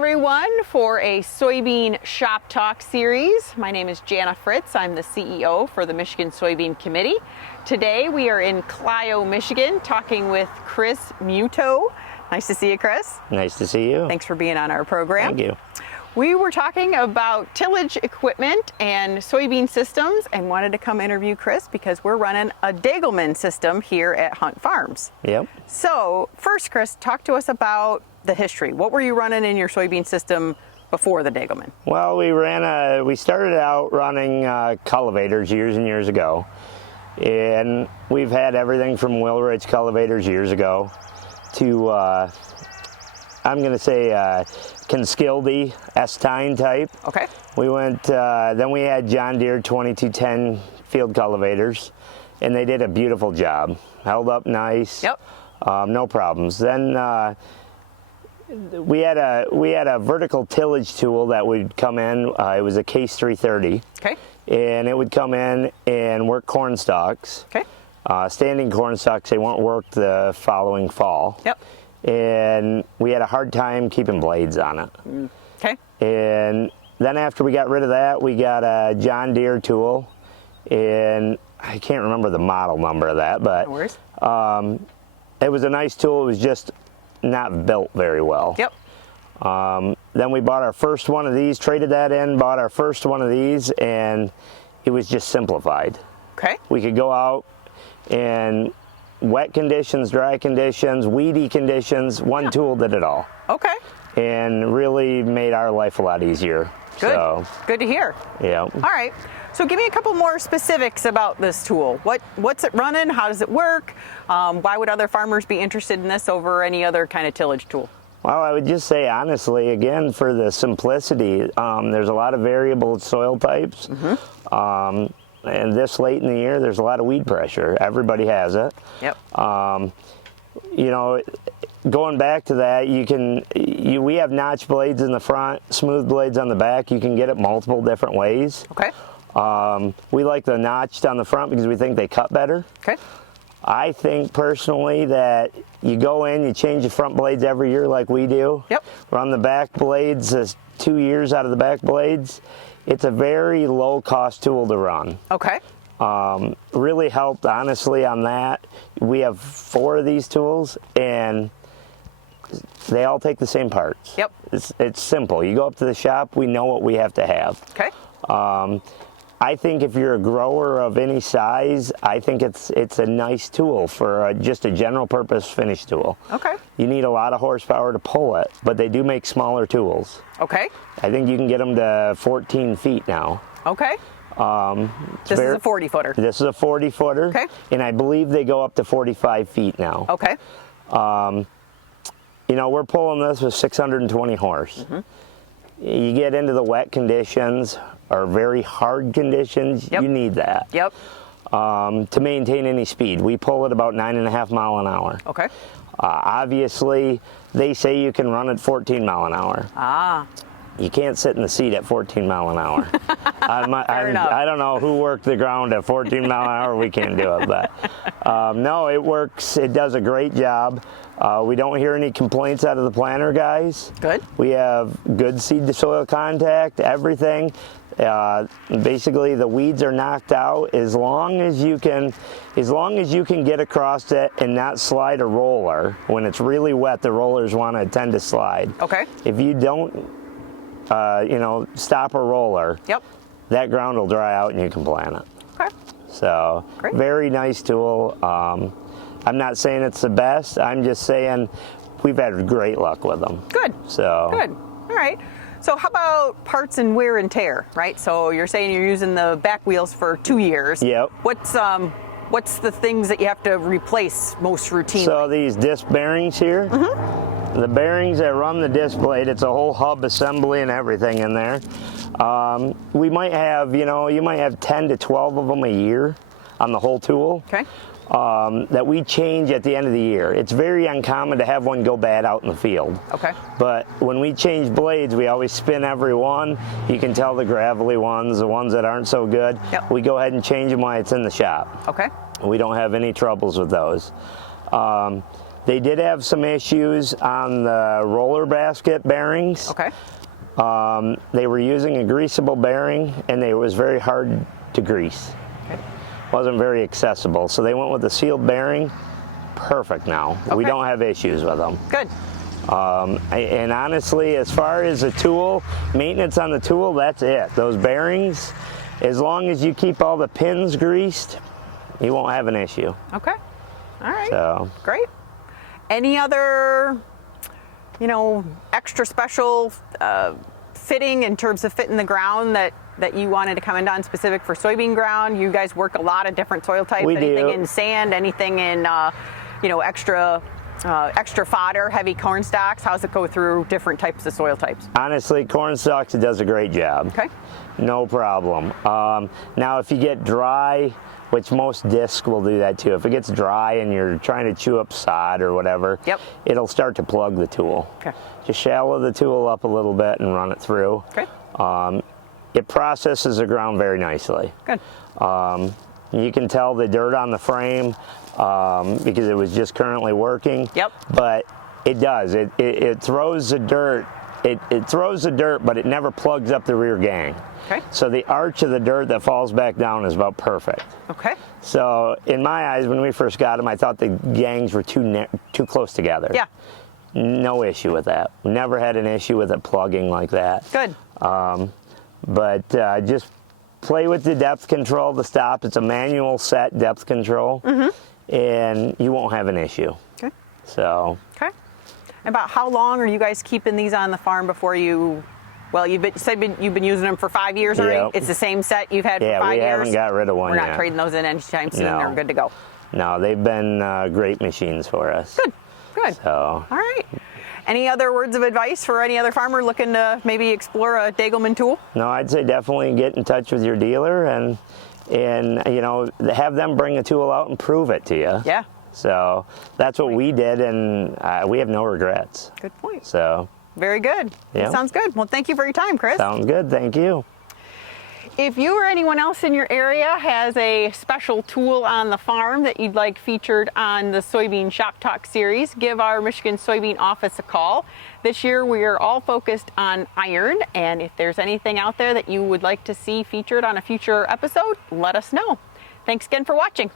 everyone for a Soybean Shop Talk series. My name is Janna Fritz. I'm the CEO for the Michigan Soybean Committee. Today we are in Clio, Michigan, talking with Chris Muto. Nice to see you, Chris. Nice to see you. Thanks for being on our program. Thank you. We were talking about tillage equipment and soybean systems and wanted to come interview Chris because we're running a Degelman system here at Hunt Farms. Yep. So first, Chris, talk to us about the history. What were you running in your soybean system before the Degelman? Well, we started out running cultivators years and years ago. And we've had everything from Willrich cultivators years ago to, I'm going to say, Conskildy S-tine type. Okay. We went, then we had John Deere 2210 field cultivators, and they did a beautiful job. Held up nice. Yep. No problems. Then we had a vertical tillage tool that would come in. It was a Case 330. Okay. And it would come in and work corn stalks. Okay. Standing corn stalks, they weren't worked the following fall. Yep. And we had a hard time keeping blades on it. Okay. And then after we got rid of that, we got a John Deere tool, and I can't remember the model number of that, but No worries. it was a nice tool. It was just not built very well. Yep. Then we bought our first one of these, traded that in, bought our first one of these, and it was just simplified. Okay. We could go out and wet conditions, dry conditions, weedy conditions, one tool did it all. Okay. And really made our life a lot easier. Good. So, Good to hear. yeah. All right. So give me a couple more specifics about this tool. What's it running? How does it work? Why would other farmers be interested in this over any other kind of tillage tool? Well, I would just say honestly, again, for the simplicity, there's a lot of variable soil types. Mm-hmm. And this late in the year, there's a lot of weed pressure. Everybody has it. Yep. You know, going back to that, we have notch blades in the front, smooth blades on the back. You can get it multiple different ways. Okay. We like the notched on the front because we think they cut better. Okay. I think personally that you go in, you change the front blades every year like we do. Yep. Run the back blades 2 years out of the back blades. It's a very low cost tool to run. Okay. Really helped honestly on that. We have 4 of these tools and they all take the same parts. Yep. It's simple. You go up to the shop, we know what we have to have. Okay. I think if you're a grower of any size, I think it's a nice tool for just a general purpose finish tool. Okay. You need a lot of horsepower to pull it, but they do make smaller tools. Okay. I think you can get them to 14 feet now. Okay. This is a 40-footer. This is a 40-footer. Okay. And I believe they go up to 45 feet now. Okay. You know, we're pulling this with 620 horse. Mm-hmm. You get into the wet conditions or very hard conditions, Yep. you need that. Yep. To maintain any speed. We pull at about 9.5 mile an hour. Okay. Obviously, they say you can run at 14 mile an hour. Ah. You can't sit in the seat at 14 mile an hour. enough. I don't know who worked the ground at 14 mile an hour. We can't do it, but no, it works. It does a great job. We don't hear any complaints out of the planter guys. Good. We have good seed to soil contact, everything. Basically, the weeds are knocked out as long as you can get across it and not slide a roller. When it's really wet, the rollers want to tend to slide. Okay. If you don't, stop a roller, Yep. that ground will dry out and you can plant it. Okay. So, Great. Very nice tool. I'm not saying it's the best. I'm just saying we've had great luck with them. Good. So Good. All right. So how about parts and wear and tear, right? So you're saying you're using the back wheels for 2 years. Yep. What's the things that you have to replace most routinely? So these disc bearings here, the bearings that run the disc blade, it's a whole hub assembly and everything in there. We might have, you might have 10 to 12 of them a year on the whole tool. Okay. That we change at the end of the year. It's very uncommon to have one go bad out in the field. Okay. But when we change blades, we always spin every one. You can tell the gravelly ones, the ones that aren't so good. Yep. We go ahead and change them while it's in the shop. Okay. We don't have any troubles with those. They did have some issues on the roller basket bearings. Okay. They were using a greasable bearing, and it was very hard to grease. Okay. Wasn't very accessible, so they went with a sealed bearing. Perfect now. Okay. We don't have issues with them. Good. And honestly, as far as the tool, maintenance on the tool, that's it. Those bearings, as long as you keep all the pins greased, you won't have an issue. Okay. All right. So Great. Any other, extra special fitting in terms of fitting the ground that you wanted to comment on specific for soybean ground? You guys work a lot of different soil types. We anything do. In sand, anything in, extra fodder, heavy corn stalks? How's it go through different types of soil types? honestly, corn stalks, it does a great job. Okay. No problem. Now, if you get dry, which most discs will do that too, if it gets dry and you're trying to chew up sod or whatever, Yep. it'll start to plug the tool. Okay. Just shallow the tool up a little bit and run it through. Okay. It processes the ground very nicely. Good. You can tell the dirt on the frame because it was just currently working. Yep. But it does. It throws the dirt. It throws the dirt, but it never plugs up the rear gang. Okay. So the arch of the dirt that falls back down is about perfect. Okay. So in my eyes, when we first got them, I thought the gangs were too close together. Yeah. No issue with that. Never had an issue with it plugging like that. Good. But just play with the depth control, the stop. It's a manual set depth control, and you won't have an issue. Okay. So Okay. About how long are you guys keeping these on the farm before you? Well, you've been using them for 5 years already. Yep. It's the same set you've had yeah, for 5 years. we haven't got rid of one We're yet. not trading those in anytime soon. No. They're good to go. No, they've been great machines for us. Good. Good. So All right. Any other words of advice for any other farmer looking to maybe explore a Degelman tool? no, I'd say definitely get in touch with your dealer and have them bring a tool out and prove it to you. Yeah. So that's what we did, and we have no regrets. Good point. So Very good. Yeah. That sounds good. Well, thank you for your time, Chris. sounds good. Thank you. If you or anyone else in your area has a special tool on the farm that you'd like featured on the Soybean Shoptalk series, give our Michigan Soybean office a call. This year we are all focused on iron, and if there's anything out there that you would like to see featured on a future episode, let us know. Thanks again for watching.